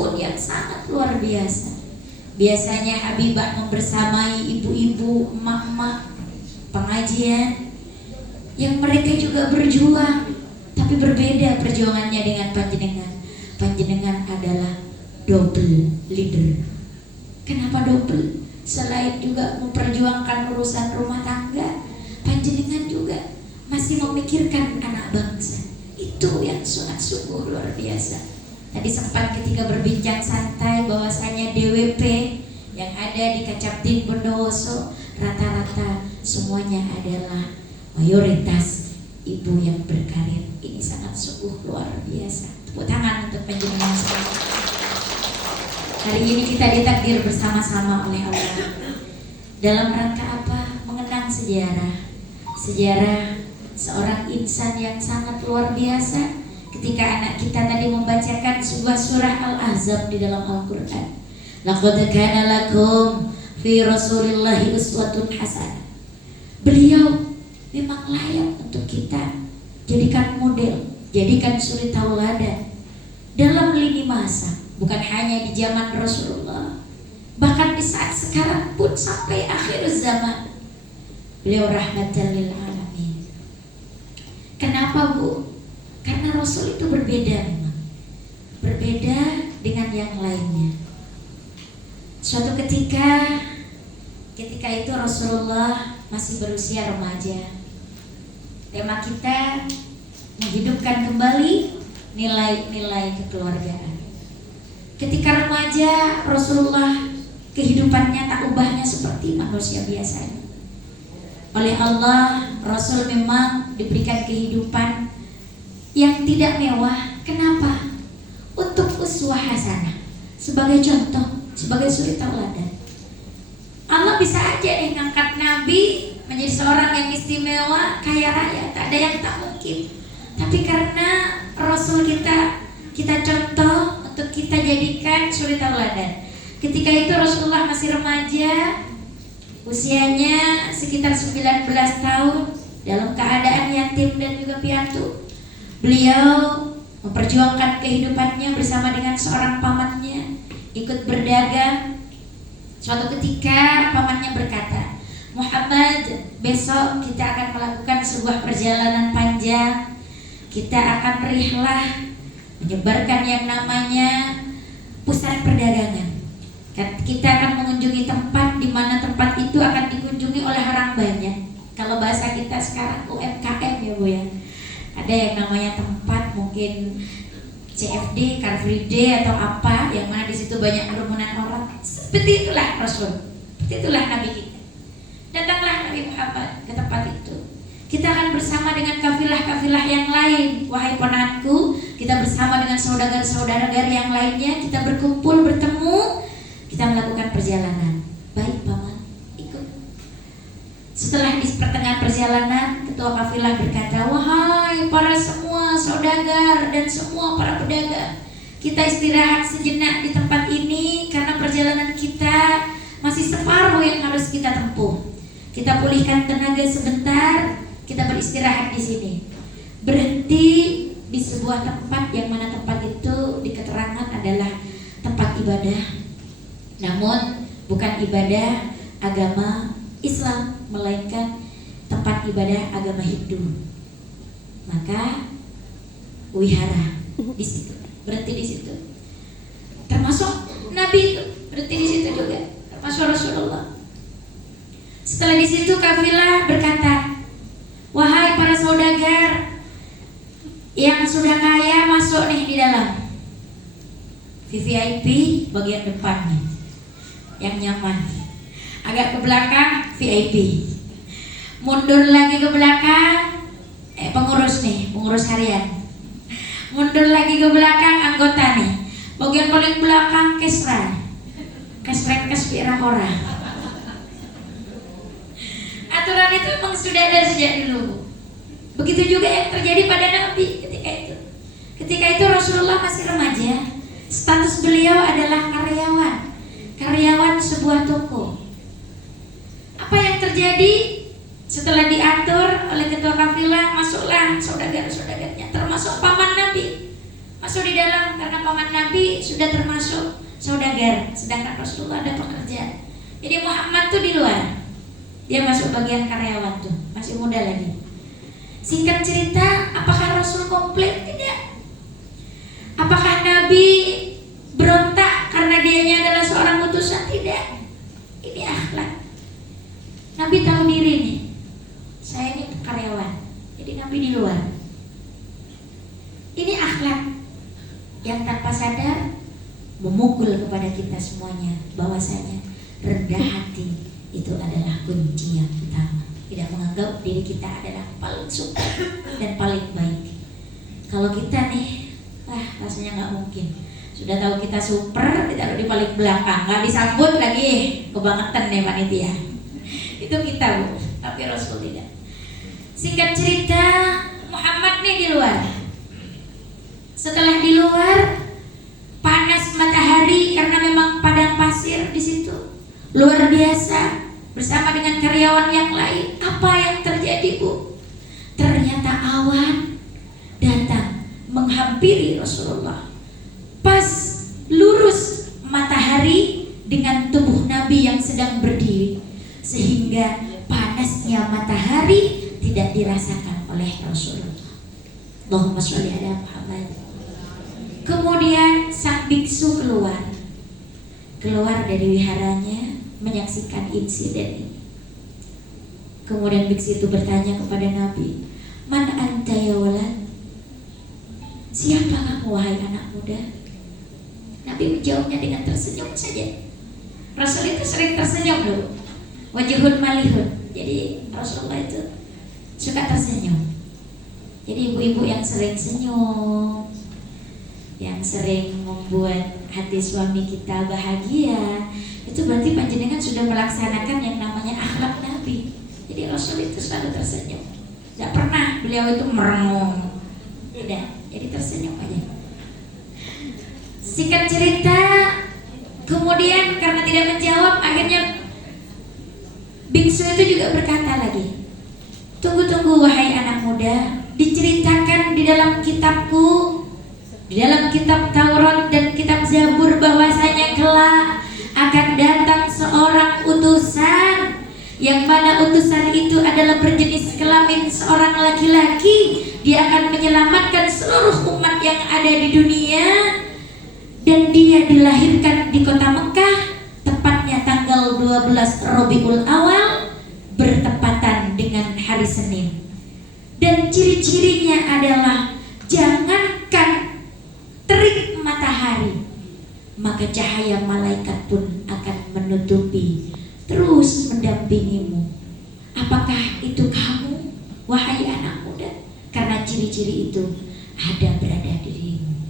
telepon yang sangat luar biasa. Biasanya Habibah membersamai ibu-ibu, emak-emak pengajian yang mereka juga berjuang, tapi berbeda perjuangannya dengan panjenengan. Panjenengan adalah double leader. Kenapa double? Selain juga memperjuangkan urusan rumah tangga, panjenengan juga masih memikirkan anak bangsa. Itu yang sangat sungguh luar biasa. Tadi sempat ketika berbincang santai bahwasanya DWP yang ada di Kacaptin Bondowoso rata-rata semuanya adalah mayoritas ibu yang berkarir. Ini sangat sungguh luar biasa. Tepuk tangan untuk panjenengan semua. Hari ini kita ditakdir bersama-sama oleh Allah. Dalam rangka apa? Mengenang sejarah. Sejarah seorang insan yang sangat luar biasa. Ketika anak kita tadi membacakan sebuah surah Al-Ahzab di dalam Al-Quran. Laqad kana lakum fi Rasulillahi uswatun hasanah. Beliau memang layak untuk kita jadikan model, jadikan suri tauladan dalam lini masa. Bukan hanya di zaman Rasulullah, bahkan di saat sekarang pun sampai akhir zaman. Beliau rahmatan lil alamin. Kenapa Bu? Karena Rasul itu berbeda memang. Berbeda dengan yang lainnya. Suatu ketika itu Rasulullah masih berusia remaja. Tema kita menghidupkan kembali nilai-nilai kekeluargaan. Ketika remaja, Rasulullah kehidupannya tak ubahnya seperti manusia biasanya. Oleh Allah, Rasul memang diberikan kehidupan yang tidak mewah. Kenapa? Untuk uswah hasanah, sebagai contoh, sebagai suri tauladan. Allah bisa aja nih ngangkat Nabi menjadi seorang yang istimewa, kaya raya, tak ada yang tak mungkin. Tapi karena Rasul kita contoh untuk kita jadikan suri tauladan. Ketika itu Rasulullah masih remaja, usianya sekitar 19 tahun, dalam keadaan yatim dan juga piatu. Beliau memperjuangkan kehidupannya bersama dengan seorang pamannya, ikut berdagang. Suatu ketika pamannya berkata, Muhammad, besok kita akan melakukan sebuah perjalanan panjang. Kita akan rihlah menyebarkan yang namanya pusat perdagangan. Kita akan mengunjungi tempat di mana tempat itu akan dikunjungi oleh orang banyak. Kalau bahasa kita sekarang UMKM ya Bu ya. Ada yang namanya tempat mungkin CFD, Car Free Day atau apa, yang mana di situ banyak kerumunan orang. Seperti itulah Rasul, seperti itulah Nabi kita. Datanglah Nabi Muhammad ke tempat itu. Kita akan bersama dengan kafilah-kafilah yang lain. Wahai ponakanku, kita bersama dengan saudara-saudara yang lainnya. Kita berkumpul, bertemu, kita melakukan perjalanan. Baik paman, ikut. Setelah di pertengahan perjalanan, ketua kafilah berkata, wahai para semua saudagar dan semua para pedagang, kita istirahat sejenak di tempat ini karena perjalanan kita masih separuh yang harus kita tempuh. Kita pulihkan tenaga sebentar. Kita beristirahat di sini. Berhenti di sebuah tempat yang mana tempat itu di keterangan adalah tempat ibadah. Namun bukan ibadah agama Islam, melainkan tempat ibadah agama Hindu. Maka wihara di situ, berhenti di situ. Termasuk Nabi itu berhenti di situ juga, termasuk Rasulullah. Setelah di situ kafilah berkata, wahai para saudagar yang sudah kaya, masuk nih di dalam VVIP bagian depan nih, yang nyaman. Agak ke belakang VIP. Mundur lagi ke belakang pengurus nih, pengurus harian. Mundur lagi ke belakang anggota nih. Bagian paling belakang kesra. Kesrek kespira orang. Aturan itu memang sudah ada sejak dulu. Begitu juga yang terjadi pada Nabi ketika itu. Ketika itu Rasulullah masih remaja. Status beliau adalah karyawan sebuah toko. Apa yang terjadi setelah diatur oleh ketua kafilah? Masuklah saudagar-saudagarnya, termasuk paman Nabi. masuk di dalam karena paman Nabi sudah termasuk saudagar, sedangkan Rasulullah ada pekerjaan. Jadi Muhammad tuh di luar, dia masuk bagian karyawan tuh, masih muda lagi. Singkat cerita, apakah Rasul komplain? Tidak. Apakah Nabi berontak karena dianya adalah seorang utusan? Tidak. Ini akhlak. Nabi tahu diri nih, saya ini karyawan, jadi Nabi di luar. Ini akhlak yang tanpa sadar memukul kepada kita semuanya bahwasanya rendah hati itu adalah kunci yang utama. Tidak menganggap diri kita adalah paling super dan paling baik. Kalau kita nih, rasanya nggak mungkin. Sudah tahu kita super, ditaruh di paling belakang, nggak disambut lagi, kebangetan nih panitia. Itu kita, Bu, tapi Rasul tidak. Singkat cerita, Muhammad nih di luar. Setelah di luar, panas matahari karena memang padang pasir di situ. Luar biasa, bersama dengan karyawan yang lain. Apa yang terjadi, Bu? Ternyata awan datang menghampiri Rasulullah. Pas lurus matahari dengan tubuh Nabi yang sedang berdiri, sehingga panasnya matahari tidak dirasakan oleh Rasulullah. Allahumma sholli ala Muhammad. Kemudian sang biksu keluar dari wiharanya menyaksikan insiden ini. Kemudian biksu itu bertanya kepada Nabi, "Man anta ya walad?" Siapa kamu wahai anak muda? Nabi menjawabnya dengan tersenyum saja. Rasul itu sering tersenyum dulu. Wajhun malihun. Jadi Rasulullah itu suka tersenyum. Jadi ibu-ibu yang sering senyum, yang sering membuat hati suami kita bahagia, itu berarti panjenengan sudah melaksanakan yang namanya akhlak Nabi. Jadi Rasul itu selalu tersenyum. Tidak pernah beliau itu merenung. Tidak, jadi tersenyum aja. Singkat cerita, kemudian karena tidak menjawab, akhirnya biksu itu juga berkata lagi, "Tunggu wahai anak muda, diceritakan di dalam kitabku, di dalam kitab Taurat dan kitab Zabur bahwasanya kelak akan datang seorang utusan yang mana utusan itu adalah berjenis kelamin seorang laki-laki. Dia akan menyelamatkan seluruh umat yang ada di dunia, dan dia dilahirkan di kota Mekah, tepatnya tanggal 12 Rabiul Awal, bertepatan dengan hari Senin. Dan ciri-cirinya adalah jangankan terik matahari, maka cahaya malaikat pun akan menutupi, terus mendampingimu. Apakah itu kamu, wahai anak muda? Karena ciri-ciri itu ada berada di dirimu."